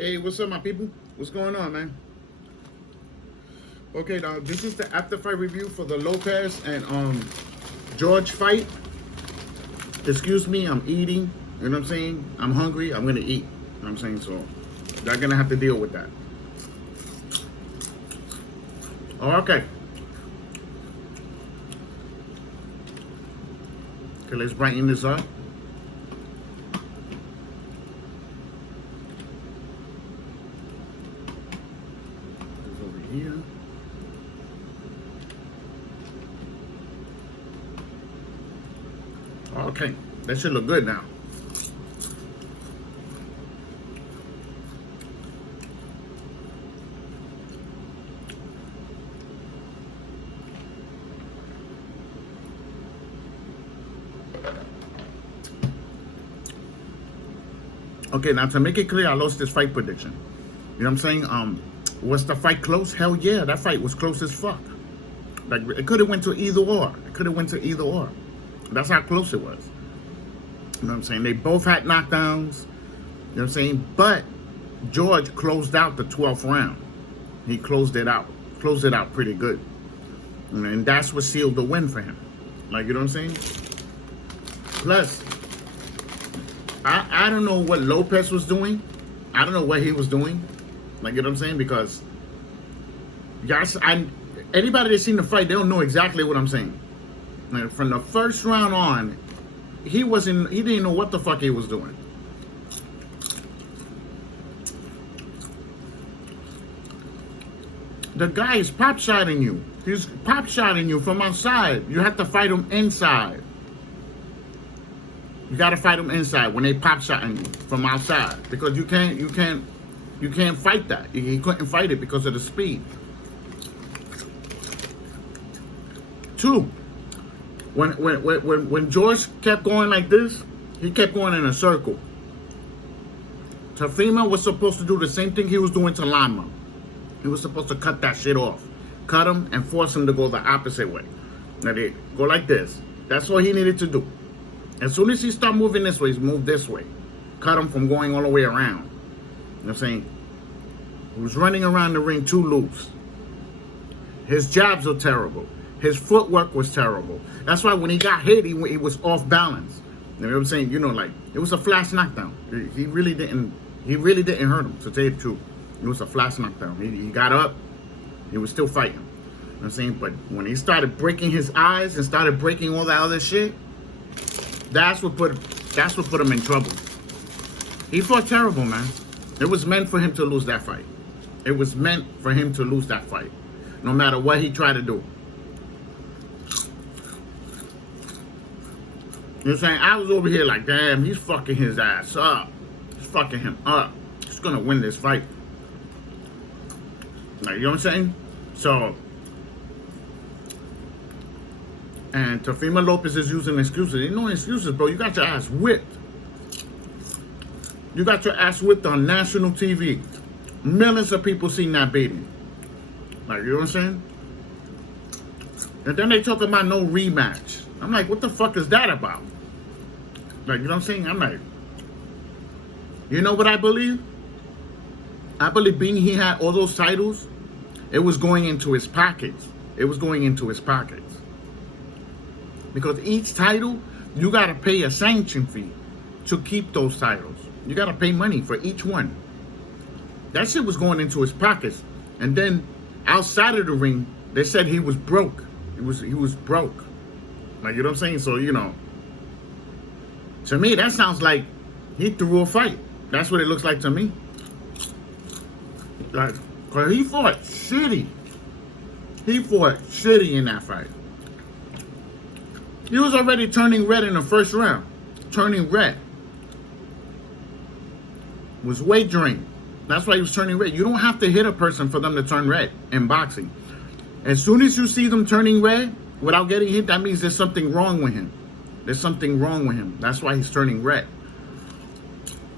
Hey, what's up, my people? What's going on, man? Okay, now this is the after fight review for the Lopez and George fight. Excuse me, I'm eating. You know what I'm saying? I'm hungry. I'm gonna eat. You know what I'm saying? So they're gonna have to deal with that. Okay. Okay, let's brighten this up. Here. Okay, that should look good now. Okay, now to make it clear, I lost this fight prediction. You know what I'm saying? Was the fight close? Hell yeah, that fight was close as fuck. Like, it could have went to either or. It could have went to either or. That's how close it was. You know what I'm saying? They both had knockdowns. You know what I'm saying? But George closed out the 12th round. He closed it out. Closed it out pretty good. And that's what sealed the win for him. Like, you know what I'm saying? Plus, I don't know what Lopez was doing. I don't know what he was doing. Like, you know what I'm saying? Because yes, anybody that's seen the fight, they don't know exactly what I'm saying. Like, from the first round on, he didn't know what the fuck he was doing. The guy is pop shotting you. He's pop shotting you from outside. You have to fight him inside. You gotta fight him inside when they pop shotting you from outside, because you can't fight that. He couldn't fight it because of the speed. Two, when George kept going like this, he kept going in a circle. Teofimo was supposed to do the same thing he was doing to Lama. He was supposed to cut that shit off. Cut him and force him to go the opposite way. Now they go like this. That's all he needed to do. As soon as he started moving this way, he's moved this way. Cut him from going all the way around. You know what I'm saying? He was running around the ring too loose. His jabs were terrible. His footwork was terrible. That's why when he got hit, he was off balance. You know what I'm saying? You know, like, it was a flash knockdown. He really didn't hurt him, to tell you the truth. It was a flash knockdown. He got up, he was still fighting. You know what I'm saying? But when he started breaking his eyes and started breaking all that other shit, that's what put him in trouble. He fought terrible, man. It was meant for him to lose that fight. It was meant for him to lose that fight, no matter what he tried to do. You know what I'm saying? I was over here like, damn, he's fucking his ass up. He's fucking him up. He's gonna win this fight. Like, you know what I'm saying? So, and Teofimo Lopez is using excuses. Ain't no excuses, bro. You got your ass whipped. You got your ass whipped on national TV. Millions of people seen that beating. Like, you know what I'm saying? And then they talk about no rematch. I'm like, what the fuck is that about? Like, you know what I'm saying? I'm like, you know what I believe? I believe being he had all those titles, it was going into his pockets. It was going into his pockets. Because each title, you got to pay a sanction fee to keep those titles. You got to pay money for each one. That shit was going into his pockets. And then outside of the ring, they said he was broke. He was broke. Like, you know what I'm saying? So, you know, to me, that sounds like he threw a fight. That's what it looks like to me. Like, cause he fought shitty. He fought shitty in that fight. He was already turning red in the first round. Turning red. Was weight drain. That's why he was turning red. You don't have to hit a person for them to turn red in boxing. As soon as you see them turning red without getting hit, that means there's something wrong with him. There's something wrong with him. That's why he's turning red.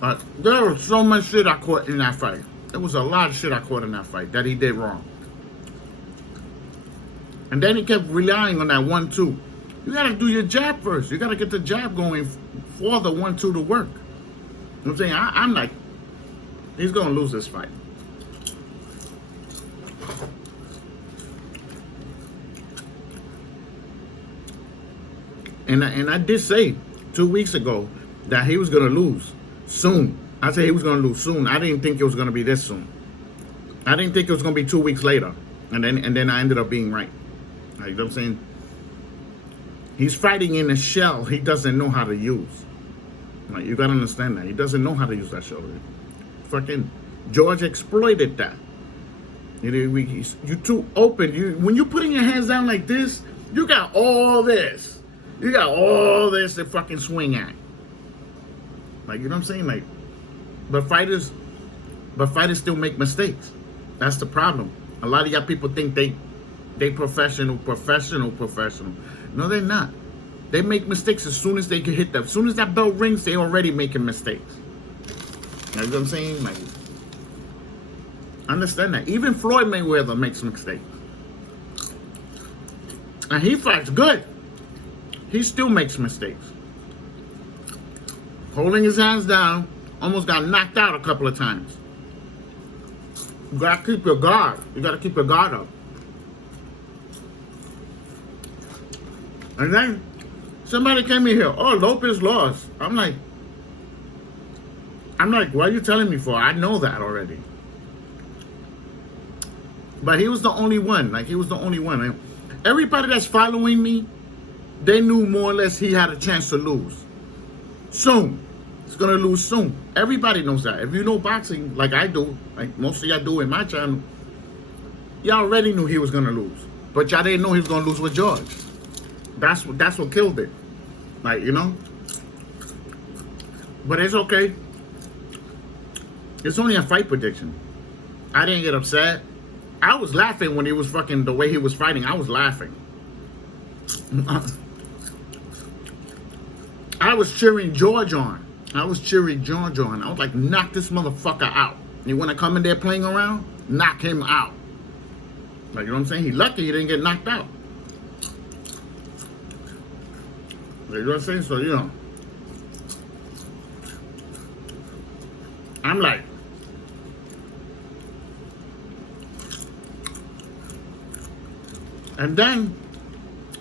But there was so much shit I caught in that fight. There was a lot of shit I caught in that fight that he did wrong. And then he kept relying on that 1-2. You gotta do your jab first. You gotta get the jab going for the 1-2 to work. You know what I'm saying? I'm like, He's gonna lose this fight. And I did say 2 weeks ago that he was gonna lose soon. I said he was gonna lose soon. I didn't think it was gonna be this soon. I didn't think it was gonna be 2 weeks later. And then I ended up being right. You know what I'm saying? He's fighting in a shell he doesn't know how to use. Like, you gotta understand that. He doesn't know how to use that shell. Fucking George exploited that. You're too open. When you're putting your hands down like this, you got all this. You got all this to fucking swing at. Like, you know what I'm saying? Like, but fighters still make mistakes. That's the problem. A lot of y'all people think they professional. No, they're not. They make mistakes as soon as they can hit them. As soon as that bell rings, they already making mistakes. You know what I'm saying? Like, understand that. Even Floyd Mayweather makes mistakes. And he fights good. He still makes mistakes. Holding his hands down, almost got knocked out a couple of times. You gotta keep your guard. You gotta keep your guard up. And then somebody came in here. Oh, Lopez lost. I'm like, what are you telling me for? I know that already. But he was the only one. Like, he was the only one. And everybody that's following me, they knew more or less he had a chance to lose. Soon. He's gonna lose soon. Everybody knows that. If you know boxing, like I do, like most of y'all do in my channel, y'all already knew he was gonna lose. But y'all didn't know he was gonna lose with George. That's what killed it. Like, you know? But it's okay. It's only a fight prediction. I didn't get upset. I was laughing when he was fucking, the way he was fighting. I was laughing. I was cheering George on. I was like, knock this motherfucker out. You want to come in there playing around? Knock him out. Like, you know what I'm saying? He's lucky he didn't get knocked out. You know what I'm saying? So, you know. I'm like, and then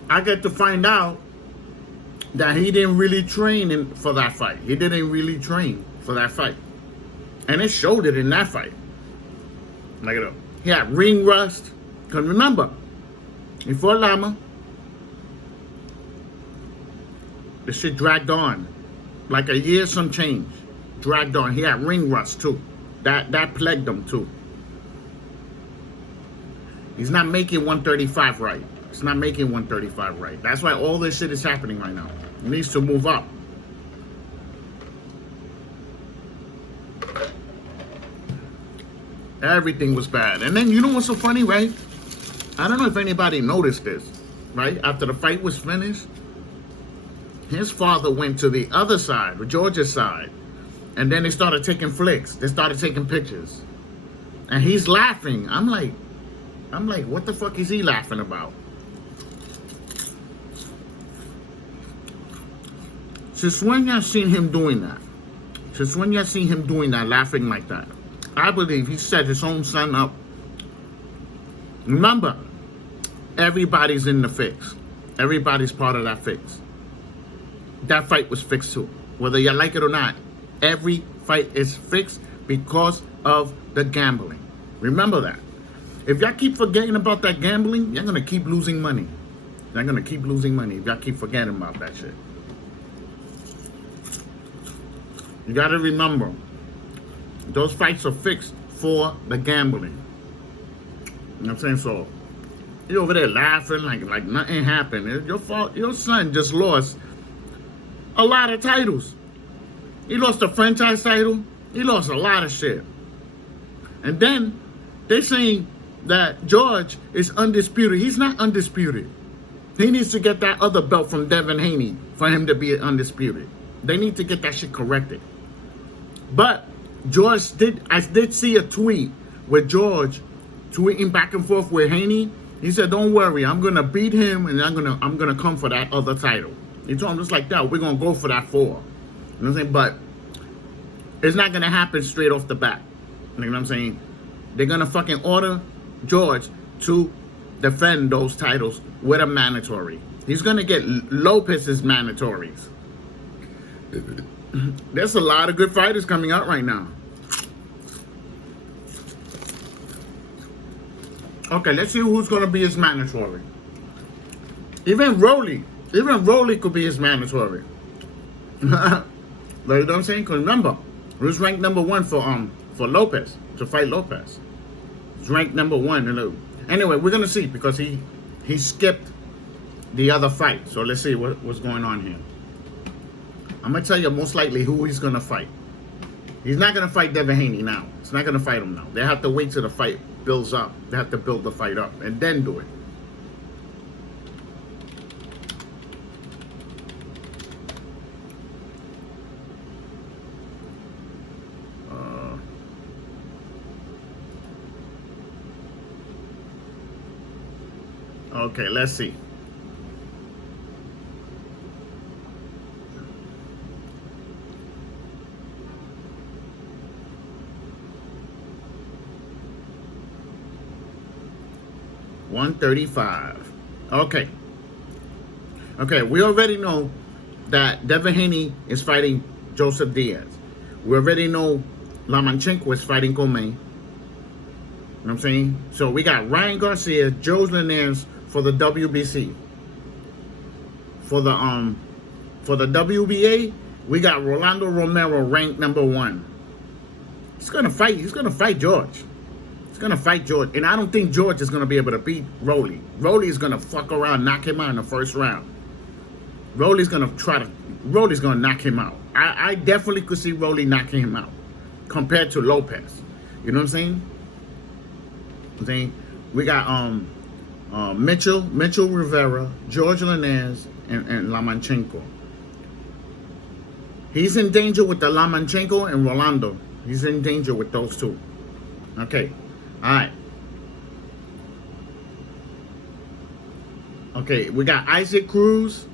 I get to find out that he didn't really train for that fight. He didn't really train for that fight. And it showed it in that fight. Look it up. He had ring rust. Because remember, before Lama, the shit dragged on. Like a year some change. Dragged on. He had ring rust too. That plagued him too. He's not making 135 right. He's not making 135 right. That's why all this shit is happening right now. He needs to move up. Everything was bad. And then, you know what's so funny, right? I don't know if anybody noticed this, right? After the fight was finished, his father went to the other side, George's side. And then they started taking flicks. They started taking pictures. And he's laughing. I'm like, what the fuck is he laughing about? Since when y'all seen him doing that? Since when y'all seen him doing that, laughing like that? I believe he set his own son up. Remember, everybody's in the fix. Everybody's part of that fix. That fight was fixed too. Whether you like it or not, every fight is fixed because of the gambling. Remember that. If y'all keep forgetting about that gambling, you're going to keep losing money. You're going to keep losing money if y'all keep forgetting about that shit. You got to remember, those fights are fixed for the gambling. You know what I'm saying? So, you're over there laughing like nothing happened. It's your fault. Your son just lost a lot of titles. He lost a franchise title. He lost a lot of shit. And then they're saying that George is undisputed. He's not undisputed. He needs to get that other belt from Devin Haney for him to be undisputed. They need to get that shit corrected. But George I did see a tweet with George tweeting back and forth with Haney. He said, "Don't worry, I'm gonna beat him, and I'm gonna come for that other title." He told him just like that, we're gonna go for that 4. You know what I'm saying? But it's not gonna happen straight off the bat. You know what I'm saying? They're gonna fucking order George to defend those titles with a mandatory. He's gonna get Lopez's mandatories. There's a lot of good fighters coming out right now. Okay, let's see who's gonna be his mandatory. Even Rolly could be his mandatory. You know what I'm saying? Because remember, he was ranked #1 for Lopez, to fight Lopez. He's ranked #1. Anyway, we're gonna see, because he skipped the other fight. So let's see what's going on here. I'm gonna tell you most likely who he's gonna fight. He's not gonna fight Devin Haney now. He's not gonna fight him now. They have to wait till the fight builds up. They have to build the fight up and then do it. Okay, let's see. $135. Okay. Okay, we already know that Devin Haney is fighting Joseph Diaz. We already know Lomachenko is fighting Comey. You know what I'm saying? So we got Ryan Garcia, Joe Linares for the WBC. For the WBA, we got Rolando Romero ranked #1. He's gonna fight George. He's gonna fight George. And I don't think George is gonna be able to beat Rolly. Rolly is gonna fuck around, knock him out in the first round. Rolly's gonna knock him out. I definitely could see Rolly knocking him out compared to Lopez. You know what I'm saying? We got Mitchell Rivera, George Linares, and Lomachenko. He's in danger with the Lomachenko and Rolando. He's in danger with those two. Okay. All right. Okay, we got Isaac Cruz.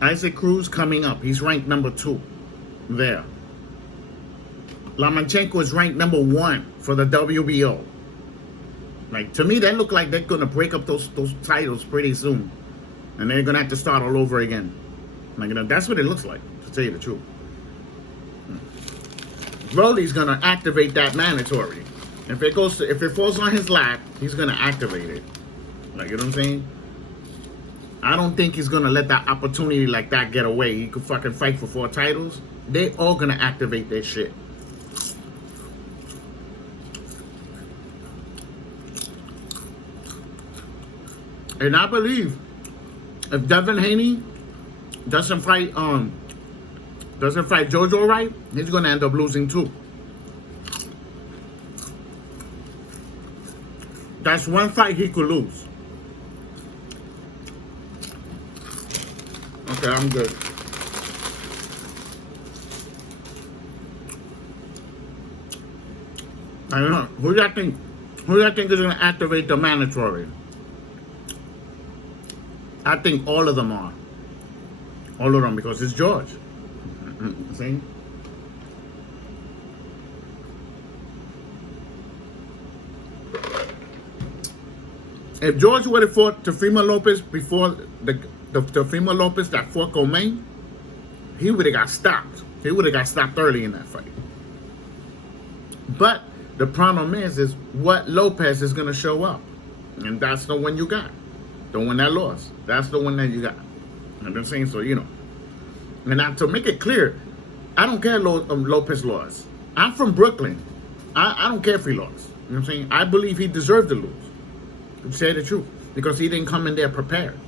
Isaac Cruz coming up. He's ranked #2 there. Lomachenko is ranked #1 for the WBO. Like, to me, that look like they're gonna break up those titles pretty soon, and they're gonna have to start all over again. Like, you know, that's what it looks like, to tell you the truth. Rolly's gonna activate that mandatory. If it falls on his lap, he's gonna activate it. Like, you know what I'm saying? I don't think he's gonna let that opportunity like that get away. He could fucking fight for 4 titles. They all gonna activate their shit. And I believe if Devin Haney doesn't fight Jojo right, he's gonna end up losing too. That's one fight he could lose. Okay, I'm good. I don't know. Who do you think is gonna activate the mandatory? I think all of them are. All of them, because it's George. See? If George would have fought Teofimo Lopez before the Teofimo Lopez that fought Comey, he would have got stopped. He would have got stopped early in that fight. But the problem is what Lopez is going to show up. And that's the one you got. The one that lost. That's the one that you got. And I'm saying, so, you know. And now, to make it clear, I don't care Lopez lost. I'm from Brooklyn. I don't care if he lost. You know what I'm saying? I believe he deserved to lose. To say the truth. Because he didn't come in there prepared. You know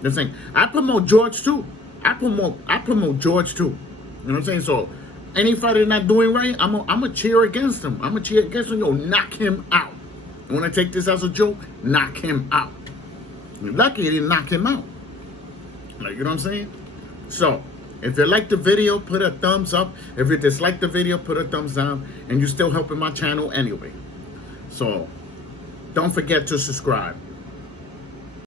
what I'm saying? I promote George too. I promote George too. You know what I'm saying? So, any fighter not doing right, I'm a cheer against him. I'm a cheer against him. Yo, knock him out. You want to take this as a joke? Knock him out. You're lucky he didn't knock him out. Like, you know what I'm saying? So, if you like the video, put a thumbs up. If you dislike the video, put a thumbs down. And you're still helping my channel anyway. So, don't forget to subscribe.